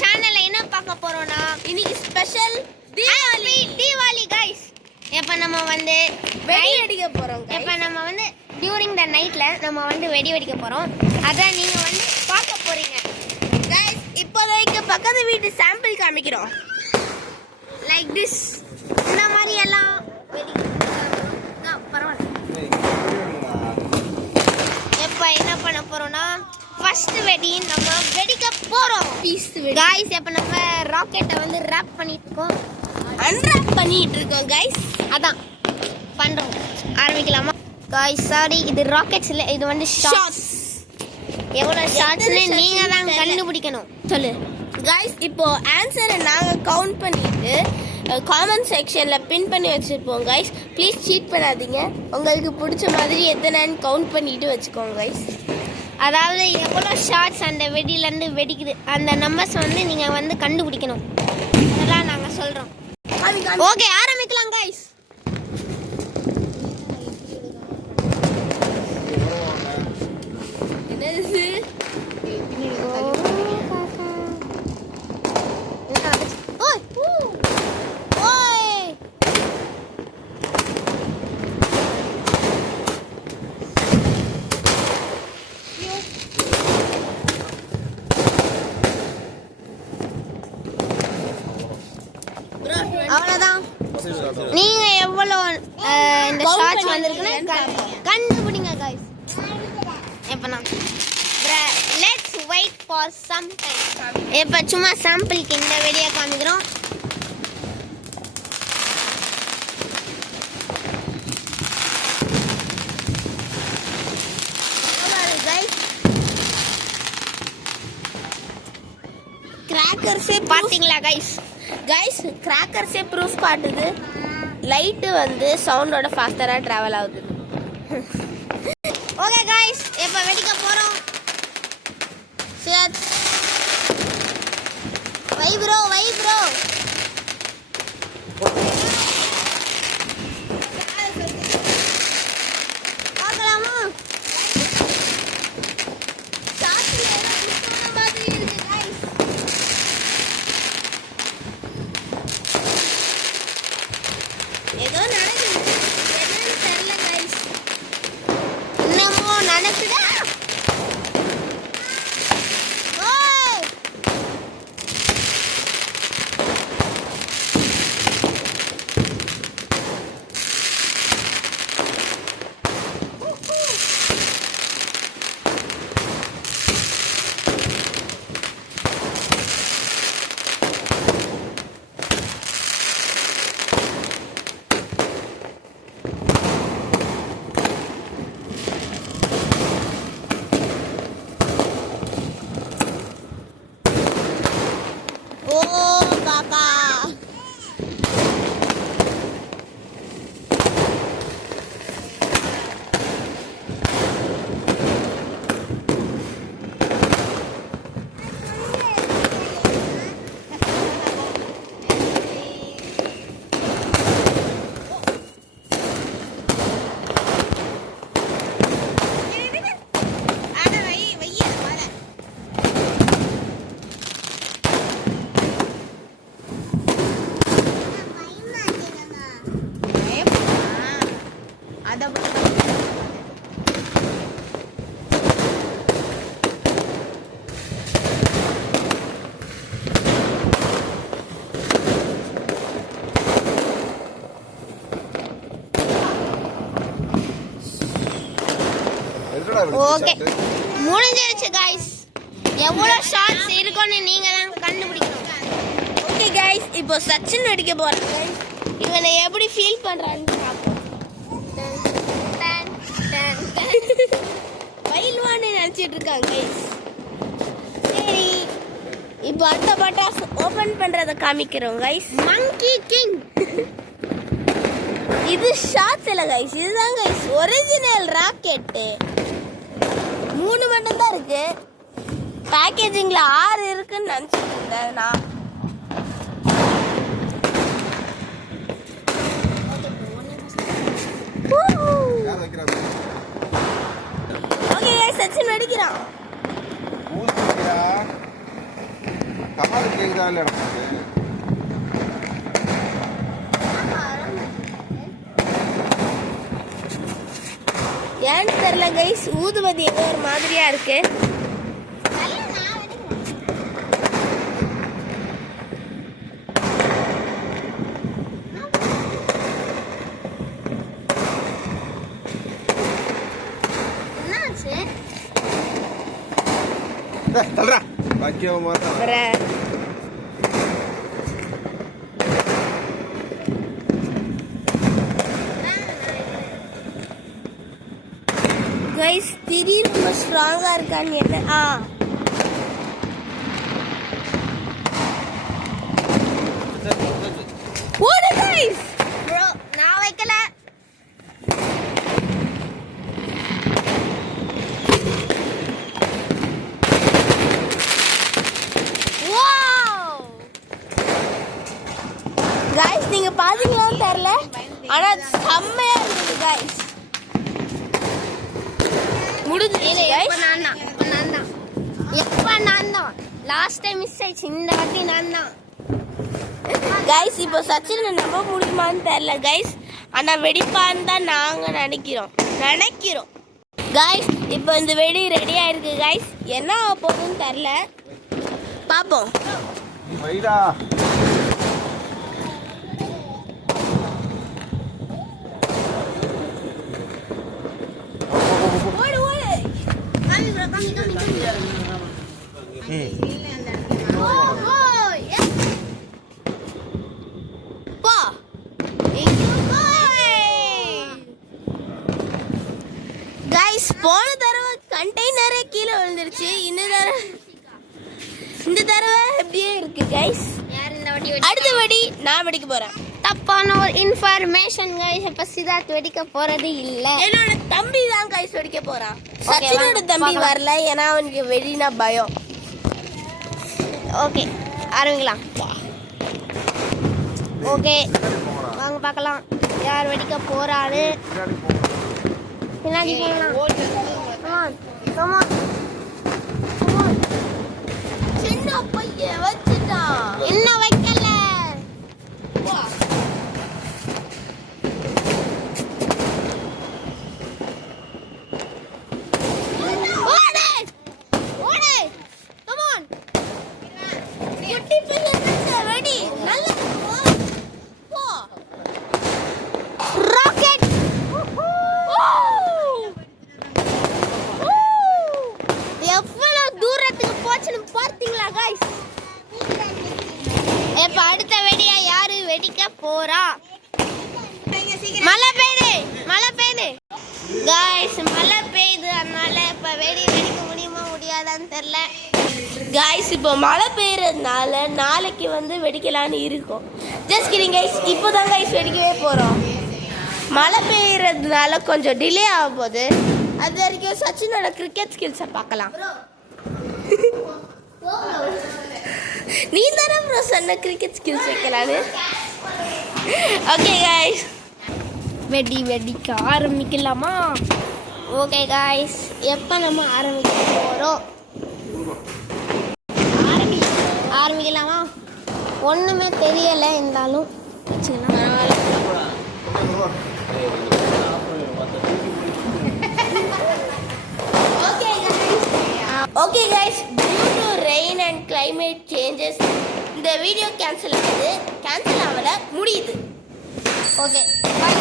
சேனல்ல என்ன பார்க்க போறோம்னா இன்னைக்கு ஸ்பெஷல் தீபாவளி गाइस. இப்ப நம்ம வந்து வெடி அடிக்க போறோம். இப்ப நம்ம வந்து டியூரிங் தி நைட்ல நம்ம வந்து வெடி வெடிக்க போறோம். அத நீங்க வந்து பார்க்க போறீங்க. गाइस இப்போதைக்கு பக்கத்து வீட்டு சாம்பிள் காமிக்கிறோம். Like this. இந்த மாதிரி எல்லாம் வெடி பரவாயில்லை. இப்ப என்ன பண்ண போறோம்னா ஃபர்ஸ்ட் வெடி நம்ம வெடிக்க போறோம். பீஸ் வெடி. गाइस இப்ப நம்ம ராக்கெட்டை வந்து ராப் பண்ணிட்டு இருக்கோம். அன்ராப் பண்ணிட்டு இருக்கோம் गाइस. அதான் பண்றோம். ஆரம்பிக்கலாமா? गाइस சாரி இது ராக்கெட்ஸ் இல்ல, இது வந்து ஷாட்ஸ். எவ்வளவு ஷாட்ஸ்னு நீங்க தான் கண்டுபிடிக்கணும். சொல்லு गाइस. இப்போ ஆன்சரை நாங்க கவுண்ட் பண்ணிட்டு காமெண்ட் செக்ஷன்ல பின் பண்ணி வச்சிருப்போம் गाइस. ப்ளீஸ் சீட் பண்ணாதீங்க. உங்களுக்கு பிடிச்ச மாதிரி எத்தனைன்னு கவுண்ட் பண்ணிட்டு வச்சுக்கோங்க गाइस. அதாவது எவ்வளோ ஷாட்ஸ் அந்த வெடியிலேருந்து வெடிக்குது அந்த நம்பர்ஸ் வந்து நீங்கள் வந்து கண்டுபிடிக்கணும். அதெல்லாம் நாங்கள் சொல்கிறோம். ஓகே ஆரம்பிக்கலாம் गाइस. அவ்வளவுதான். நீங்க எவ்வளவு இந்த ஷாட்ஸ் வந்திருக்குன்னு கண்டுபிடிங்க गाइस. எப்பனா let's wait for some time. இப்ப சும்மா சாம்பிளுக்கு இந்த வெளிய காமிக்கிறோம். கிராக்கர்ஸே பாத்தீங்களா गाइस? गाइस கிராக்கர்ஸே ப்ரூஃப் காட்டுது. லைட் வந்து சவுண்டோட ஃபாஸ்டரா டிராவல் ஆகுது. ஓகே गाइस இப்போ வெடிக்க போறோம். சேட் வை ப்ரோ பார்க்கலாமா? ஏதோ நடக்குது. என்னன்னு தெரியல गाइस. என்னமோ நடக்குதா? ஓகே முடிஞ்சிருச்சு गाइस. எவ்வளவு ஷாட்ஸ் இருக்குன்னு நீங்க தான் கண்டுபிடிக்கணும். ஓகே गाइस இப்போ சச்சின் வெடிக்க போறாங்க गाइस. இவனை எப்படி ஃபீல் பண்றான்னு பாப்போம். பைல்வானே நினைச்சிட்டு இருக்காங்க गाइस. சரி இப்போ அடுத்த பட்டாஸ் ஓபன் பண்றத காமிக்கிறோம் गाइस. மங்கி கிங். இது ஷாட்ஸ் இல்ல गाइस. இதுதான் गाइस ஒரிஜினல் ராக்கெட். 3 மட்டும் தான் இருக்கு. பேக்கேஜிங்ல 6 இருக்குன்னு நினைச்சிட்டு இருந்தேன் நான். ஓகே சச்சின் வெடிக்கிறான். காது கேக்குதா இல்ல நமக்கு? ஏன்னு தெரியல கைஸ், ஊதுவதி ஏதோ ஒரு மாதிரியா இருக்கு. தல்றா பாக்கியமா கைஸ் திடீர் ரொம்ப ஸ்ட்ராங்கா இருக்கான்னு என்ன? ஓடு கைஸ். ப்ரோ நான் வைக்கல. கைஸ் நீங்க பாத்தீங்களான்னு தெரியல, ஆனா செம்மையா இருந்தது கைஸ். லாஸ்ட் டைம் மிஸ் ஆயிடுச்சு, இந்த வாட்டி நான் தான் கைஸ். இப்போ சச்சினை நம்ப முடியுமான்னு தெரியல கைஸ், ஆனா வெடிப்பான்னு தான் நாங்க நினைக்கிறோம் கைஸ். இப்போ இந்த வெடி ரெடி ஆயிருக்கு கைஸ். என்ன ஆக போகுதுன்னு தெரியல, பாப்போம். வைடா போன தடவை கண்டெய்னரே கீழே விழுந்துருச்சு. இந்த தடவை எப்படியே இருக்கு கைஸ். அடுத்த வெடி நான் வெடிக்க போறேன். தப்பான ஒரு இன்ஃபர்மேஷன் கைஸ். இப்ப சித்தார்த் வெடிக்க போறது இல்ல, என்னோட தம்பி தான் கைஸ் வெடிக்க போறான். சச்சினோட தம்பி வரல, ஏன்னா அவனுக்கு வெடினா பயம். ஓகே ஆரம்பிக்கலாம். ஓகே வாங்க பார்க்கலாம் யார் வெடிக்க போறாரு. பின்னாடி போகலாம். சின்ன பையன் வச்சுட்டான், என்ன வைக்கல. இப்ப அடுத்த வெடியா யாரு வெடிக்க போறா? மழை பெய்யுது காய்ஸ், மழை பெய்யுது. அதனால இப்ப வெடி வெடிக்க முடியுமா முடியாதான்னு தெரியல காய்ஸ். இப்போ மழை பெய்யறதுனால நாளைக்கு வந்து வெடிக்கலான்னு இருக்கும். ஜஸ்ட் கிடிங் கைஸ், இப்போதான் கைஸ் வெடிக்கவே போறோம். மழை பெய்யறதுனால கொஞ்சம் டிலே ஆக போகுது. அது வரைக்கும் சச்சினோட கிரிக்கெட் ஸ்கில்ஸை பார்க்கலாம். நீ தானே ப்ரோ சொன்ன கிரிக்கெட் ஸ்கில்ஸ் வைக்கலான்னு. ஓகே காய்ஸ், வெடிக்க ஆரம்பிக்கலாமா? ஓகே காய்ஸ், எப்போ நம்ம ஆரம்பிக்க போகிறோம்? ஆரம்பிக்கலாமா? ஒன்றுமே தெரியலை, இருந்தாலும் வச்சுக்கலாம். Okay guys, due to rain and climate changes இந்த வீடியோ கேன்சல் ஆகுது. கேன்சல் ஆகல, முடியுது. Okay bye.